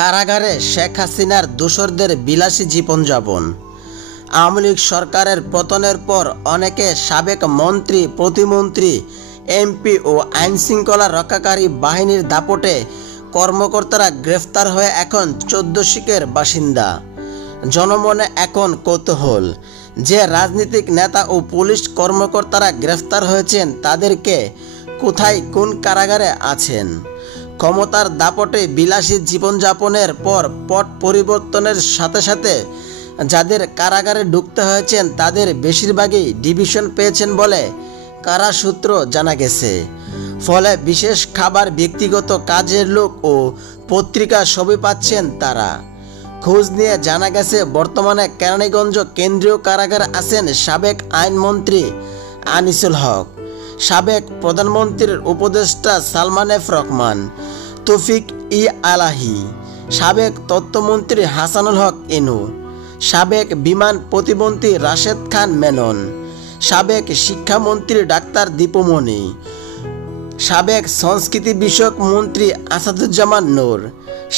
কারাগারে শেখ হাসিনার দোসরদের বিলাসী জীবনযাপন। আওয়ামী লীগ সরকারের পতনের পর অনেকে সাবেক মন্ত্রী, প্রতিমন্ত্রী, এমপি ও আইনশৃঙ্খলা রক্ষাকারী বাহিনীর দাপটে কর্মকর্তারা গ্রেফতার হয়ে এখন 14 শিখের বাসিন্দা। জনমনে এখন কৌতূহল যে রাজনৈতিক নেতা ও পুলিশ কর্মকর্তারা গ্রেফতার হয়েছেন তাদেরকে কোথায় কোন কারাগারে আছেন। ক্ষমতার দাপটে বিলাসী জীবনযাপনের পর পট পরিবর্তনের সাথে সাথে যাদের কারাগারে ঢুকতে হয়েছেন তাদের বেশিরভাগই ডিভিশন পেয়েছেন বলে কারা সূত্র জানা গেছে। ফলে বিশেষ খাবার, ব্যক্তিগত কাজের লোক ও পত্রিকা সবই পাচ্ছেন তারা। খোঁজ নিয়ে জানা গেছে বর্তমানে কেরানীগঞ্জ কেন্দ্রীয় কারাগারে আছেন সাবেক আইনমন্ত্রী আনিসুল হক, সাবেক প্রধানমন্ত্রীর উপদেষ্টা সালমান এফ রহমান, তৌফিক ই আলাহি, সাবেক তথ্যমন্ত্রী হাসানুল হক ইনু, সাবেক বিমান প্রতিমন্ত্রী রাশেদ খান মেনন, সাবেক শিক্ষামন্ত্রী ডাক্তার দীপুমণি, সাবেক সংস্কৃতি বিষয়ক মন্ত্রী আসাদুজ্জামান নূর,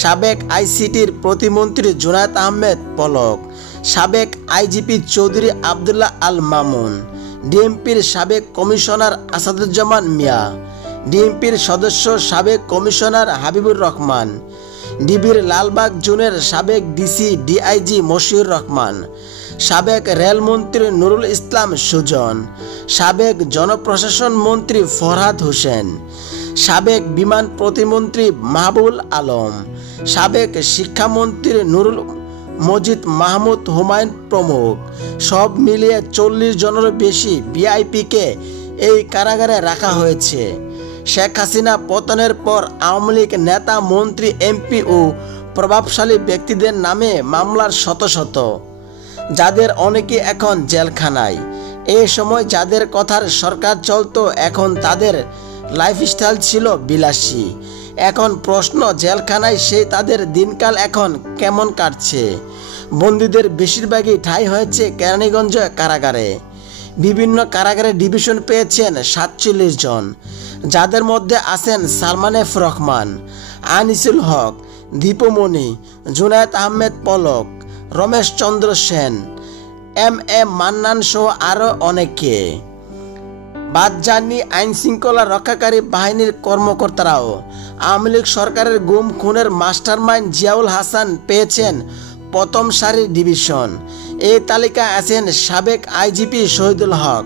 সাবেক আইসিটির প্রতিমন্ত্রী জুনায়েদ আহমেদ পলক, সাবেক আইজিপি চৌধুরী আবদুল্লাহ আল মামুন, ডিএমপির সাবেক কমিশনার আসাদুজ্জামান মিয়া, ডিএমপির সদস্য সাবেক কমিশনার হাবিবুর রহমান, ডিবির লালবাগ জোনের সাবেক ডিসি ডিআইজি মশিউর রহমান, সাবেক রেলমন্ত্রী নুরুল ইসলাম সুজন, সাবেক জনপ্রশাসন মন্ত্রী ফরহাদ হোসেন, সাবেক বিমান প্রতিমন্ত্রী মাহবুবুল আলম, সাবেক শিক্ষামন্ত্রী নুরুল মজিদ মাহমুদ হুমায়ুন প্রমুখ। সব মিলিয়ে 40 জনেরও বেশি ভিআইপিকে এই কারাগারে রাখা হয়েছে। শেখ হাসিনা পতনের পর আওয়ামী লীগ নেতা, মন্ত্রী, এমপি ও প্রভাবশালী ব্যক্তিদের নামে মামলার শত শত, যাদের অনেকে এখন জেলখানায়। এই সময় যাদের কথার সরকার চলত এখন তাদের লাইফস্টাইল ছিল বিলাসী। এখন প্রশ্ন, জেলখানায় সেই তাদের দিনকাল এখন কেমন কাটছে। বন্দীদের বেশিরভাগই ঠাঁই হয়েছে কেরানীগঞ্জ কারাগারে। বিভিন্ন কারাগারে ডিভিশন পেয়েছেন 47 জন, যাদের মধ্যে আছেন Salman F Rahman, Anisul Haque, Dipu Moni, Junaid Ahmed Palak, Ramesh Chandra Sen, M A Mannan সহ আরও অনেকে। বাদ যাননি আইনশৃঙ্খলা রক্ষাকারী বাহিনীর কর্মকর্তারাও। আওয়ামী লীগ সরকারের গুম খুনের মাস্টারমাইন্ড জিয়াউল হাসান পেয়েছেন প্রথম সারির ডিভিশন। এই তালিকায় আছেন সাবেক আইজিপি শহীদুল হক,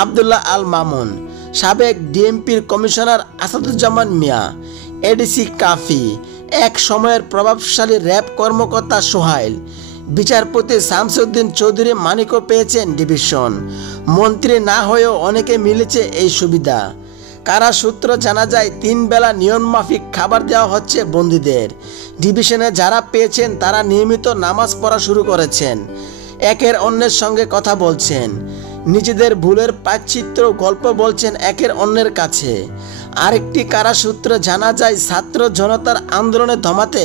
আবদুল্লাহ আল মামুন, সাবেক ডিএমপির কমিশনার আসাদুজ্জামান মিয়া, এডিসি কাফি, এক সময়ের প্রভাবশালী র্যাব কর্মকর্তা সোহাইল, বিচারপতি শামসুদ্দিন চৌধুরী মানিকও পেয়েছেন ডিভিশন। মন্ত্রী না হয়েও অনেকে মিলেছে এই সুবিধা। কারা সূত্র জানা যায় 3 বেলা নিয়মমাফিক খাবার দেওয়া হচ্ছে বন্দীদের। ডিভিশনে যারা পেয়েছেন তারা নিয়মিত নামাজ পড়া শুরু করেছেন, একের অন্যের সঙ্গে কথা বলছেন, নিজেদের ভুলের পাচ্চিত্র গল্প বলছেন একের অন্যের কাছে। আরেকটি কারা সূত্রে জানা যায় ছাত্র জনতার আন্দোলনে দমাতে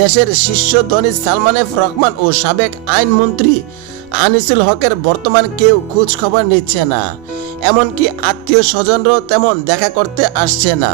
দেশের শীর্ষ ধনী সালমান এফ রহমান ও সাবেক আইনমন্ত্রী আনিসুল হকের বর্তমান কেউ খোঁজ খবর নিচ্ছে না, এমনকি আত্মীয় স্বজনরাও তেমন দেখা করতে আসছে না।